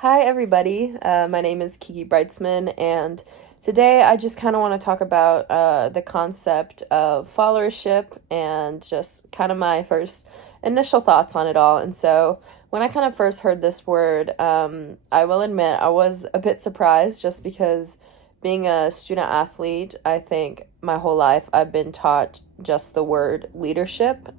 Hi, everybody. My name is Kiki Brightsman, and today I just kind of want to talk about the concept of followership and just kind of my first initial thoughts on it all. And so, when I kind of first heard this word, I will admit I was a bit surprised just because being a student athlete, I think my whole life I've been taught just the word leadership.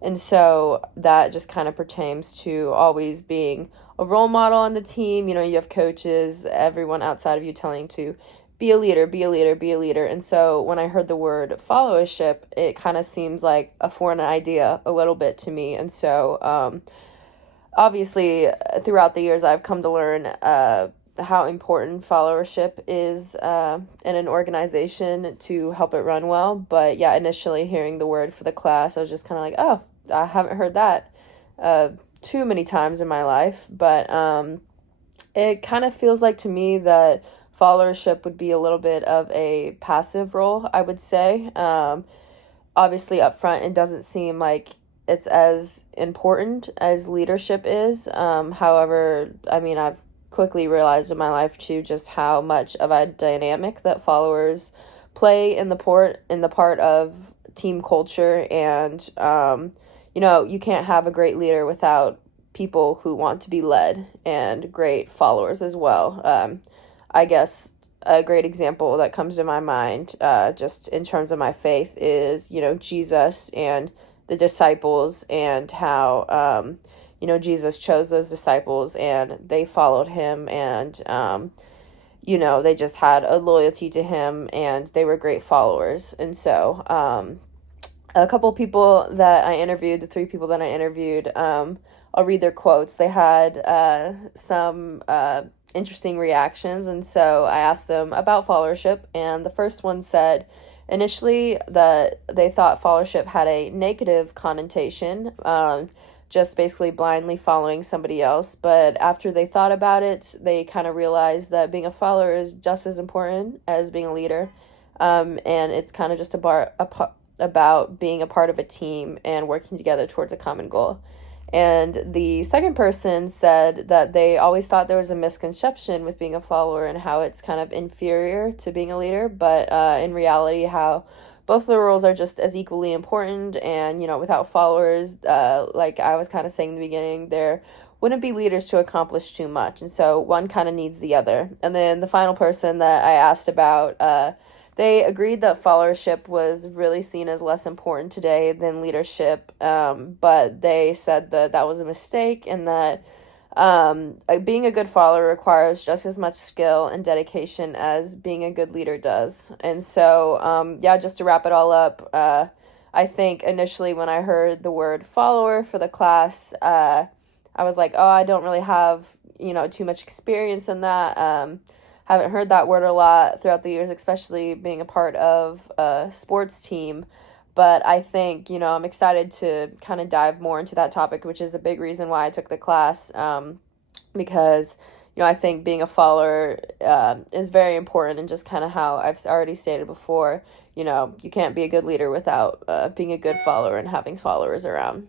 And so that just kind of pertains to always being a role model on the team. You know, you have coaches, everyone outside of you telling you to be a leader, be a leader, be a leader. And so when I heard the word followership, it kind of seems like a foreign idea a little bit to me. And so obviously, throughout the years, I've come to learn how important followership is in an organization to help it run well. But yeah, initially hearing the word for the class, I was just kind of like, oh, I haven't heard that uh, too many times in my life. But it kind of feels like to me that followership would be a little bit of a passive role, I would say. Obviously, up front, it doesn't seem like it's as important as leadership is. However, I mean, I've quickly realized in my life too just how much of a dynamic that followers play in the part of team culture. And you can't have a great leader without people who want to be led and great followers as well. I guess a great example that comes to my mind, just in terms of my faith, is, Jesus and the disciples, and how, Jesus chose those disciples and they followed him, and, they just had a loyalty to him and they were great followers. And so, a couple people that I interviewed, the three people that I interviewed, I'll read their quotes. They had some interesting reactions, and so I asked them about followership, and the first one said initially that they thought followership had a negative connotation, just basically blindly following somebody else. But after they thought about it, they kind of realized that being a follower is just as important as being a leader, and it's kind of just about being a part of a team and working together towards a common goal. And the second person said that they always thought there was a misconception with being a follower and how it's kind of inferior to being a leader, but in reality, how both of the roles are just as equally important. And, without followers, like I was kind of saying in the beginning, there wouldn't be leaders to accomplish too much. And so one kind of needs the other. And then the final person that I asked about, they agreed that followership was really seen as less important today than leadership, but they said that that was a mistake, and that being a good follower requires just as much skill and dedication as being a good leader does. And so, just to wrap it all up, I think initially when I heard the word follower for the class, I was like, oh, I don't really have, too much experience in that. Haven't heard that word a lot throughout the years, especially being a part of a sports team. But I think, I'm excited to kind of dive more into that topic, which is a big reason why I took the class, because, I think being a follower is very important, and just kind of how I've already stated before, you can't be a good leader without being a good follower and having followers around.